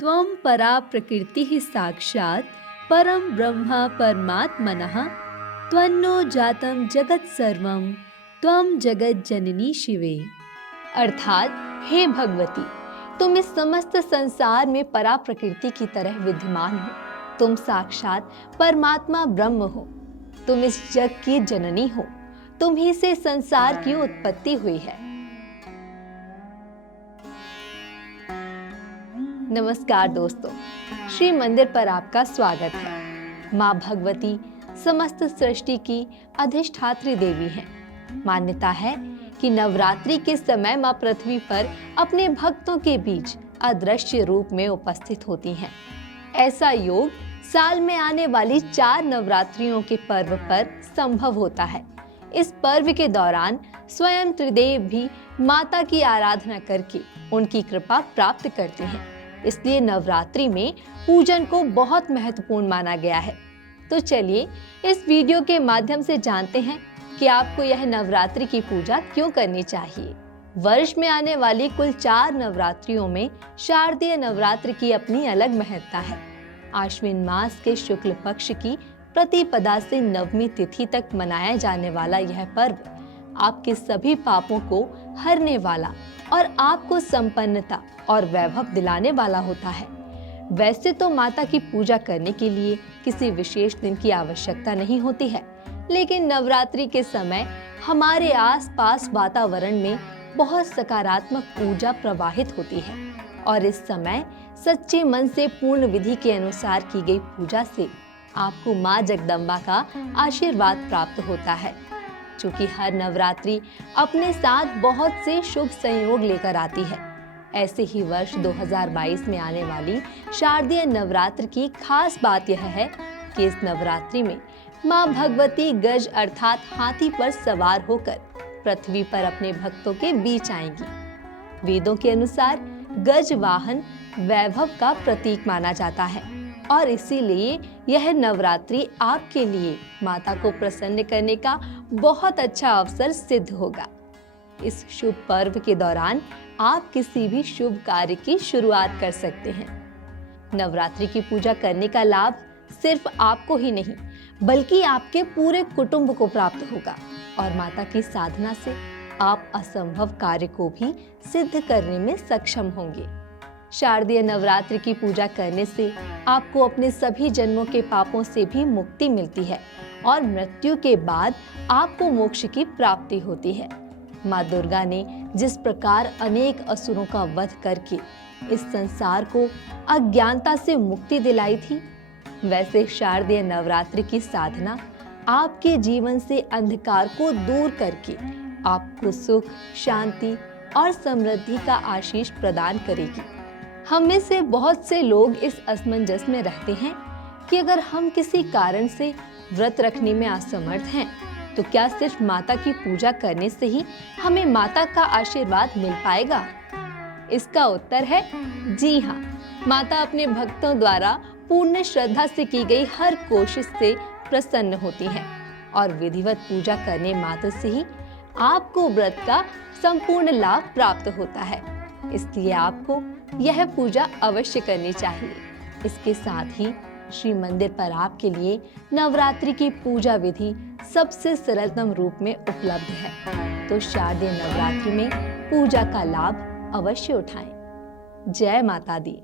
त्वं परा प्रकृतिः साक्षात् परं ब्रह्म परमात्मनः त्वन्नो जातं जगत् सर्वं त्वं जगत जननी शिवे। अर्थात हे भगवती, तुम इस समस्त संसार में परा प्रकृति की तरह विद्यमान हो। तुम साक्षात परमात्मा ब्रह्म हो। तुम इस जग की जननी हो। तुम ही से संसार की उत्पत्ति हुई है। नमस्कार दोस्तों, श्री मंदिर पर आपका स्वागत है। माँ भगवती समस्त सृष्टि की अधिष्ठात्री देवी हैं। मान्यता है कि नवरात्रि के समय माँ पृथ्वी पर अपने भक्तों के बीच अदृश्य रूप में उपस्थित होती हैं। ऐसा योग साल में आने वाली 4 नवरात्रियों के पर्व पर संभव होता है। इस पर्व के दौरान स्वयं त्रिदेव भी माता की आराधना करके उनकी कृपा प्राप्त करते हैं। इसलिए नवरात्रि में पूजन को बहुत महत्वपूर्ण माना गया है। तो चलिए इस वीडियो के माध्यम से जानते हैं कि आपको यह नवरात्रि की पूजा क्यों करनी चाहिए। वर्ष में आने वाली कुल 4 नवरात्रियों में शारदीय नवरात्र की अपनी अलग महत्ता है। आश्विन मास के शुक्ल पक्ष की प्रतिपदा से नवमी तिथि तक मनाया जाने वाला यह पर्व आपके सभी पापों को हरने वाला और आपको संपन्नता और वैभव दिलाने वाला होता है। वैसे तो माता की पूजा करने के लिए किसी विशेष दिन की आवश्यकता नहीं होती है, लेकिन नवरात्रि के समय हमारे आसपास वातावरण में बहुत सकारात्मक ऊर्जा प्रवाहित होती है और इस समय सच्चे मन से पूर्ण विधि के अनुसार की गई पूजा से आपको माँ जगदम्बा का आशीर्वाद प्राप्त होता है। चूंकि हर नवरात्रि अपने साथ बहुत से शुभ संयोग लेकर आती है, ऐसे ही वर्ष 2022 में आने वाली शारदीय नवरात्र की खास बात यह है कि इस नवरात्रि में माँ भगवती गज अर्थात हाथी पर सवार होकर पृथ्वी पर अपने भक्तों के बीच आएंगी। वेदों के अनुसार गज वाहन वैभव का प्रतीक माना जाता है और इसीलिए यह नवरात्रि आपके लिए माता को प्रसन्न करने का बहुत अच्छा अवसर सिद्ध होगा। इस शुभ पर्व के दौरान आप किसी भी शुभ कार्य की शुरुआत कर सकते हैं। नवरात्रि की पूजा करने का लाभ सिर्फ आपको ही नहीं बल्कि आपके पूरे कुटुंब को प्राप्त होगा और माता की साधना से आप असंभव कार्य को भी सिद्ध करने में सक्षम होंगे। शारदीय नवरात्रि की पूजा करने से आपको अपने सभी जन्मों के पापों से भी मुक्ति मिलती है और मृत्यु के बाद आपको मोक्ष की प्राप्ति होती है। माँ दुर्गा ने जिस प्रकार अनेक असुरों का वध करके इस संसार को अज्ञानता से मुक्ति दिलाई थी, वैसे शारदीय नवरात्रि की साधना आपके जीवन से अंधकार को दूर करके आपको सुख, शांति और समृद्धि का आशीष प्रदान करेगी। हम में से बहुत से लोग इस असमंजस में रहते हैं कि अगर हम किसी कारण से व्रत रखने में असमर्थ हैं, तो क्या सिर्फ माता की पूजा करने से ही हमें माता का आशीर्वाद मिल पाएगा? इसका उत्तर है जी हाँ। माता अपने भक्तों द्वारा पूर्ण श्रद्धा से की गई हर कोशिश से प्रसन्न होती हैं और विधिवत पूजा करने मात्र से ही आपको व्रत का संपूर्ण लाभ प्राप्त होता है। इसलिए आपको यह पूजा अवश्य करनी चाहिए। इसके साथ ही श्री मंदिर पर आपके लिए नवरात्रि की पूजा विधि सबसे सरलतम रूप में उपलब्ध है। तो शारदीय नवरात्रि में पूजा का लाभ अवश्य उठाएं। जय माता दी।